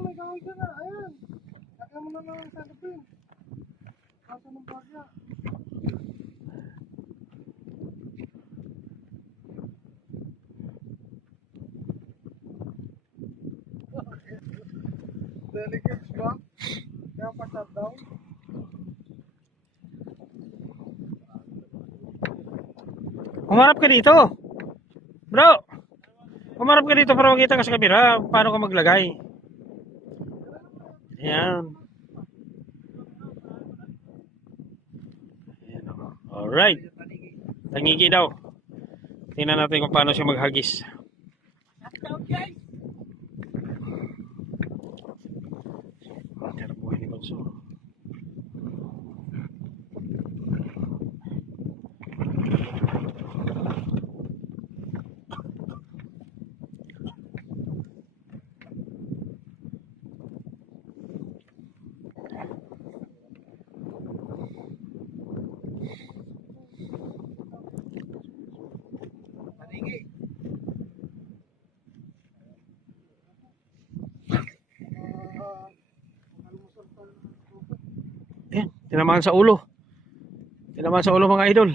may kahoy ka na. Ayan. Lagyan mo na lang sa lupin. Kaso ng bagya. Delicates ba? Kaya pa-shutdown? Umarap ka dito. Bro. Umarap ka dito para makita ka sa kamera. Paano ka maglagay. Ayan. Ayan. Alright. Tangigi daw. Tingnan natin kung paano siya maghagis. Buhay ni Banso. Ayan, tinamaan sa ulo. Tinamaan sa ulo mga idol.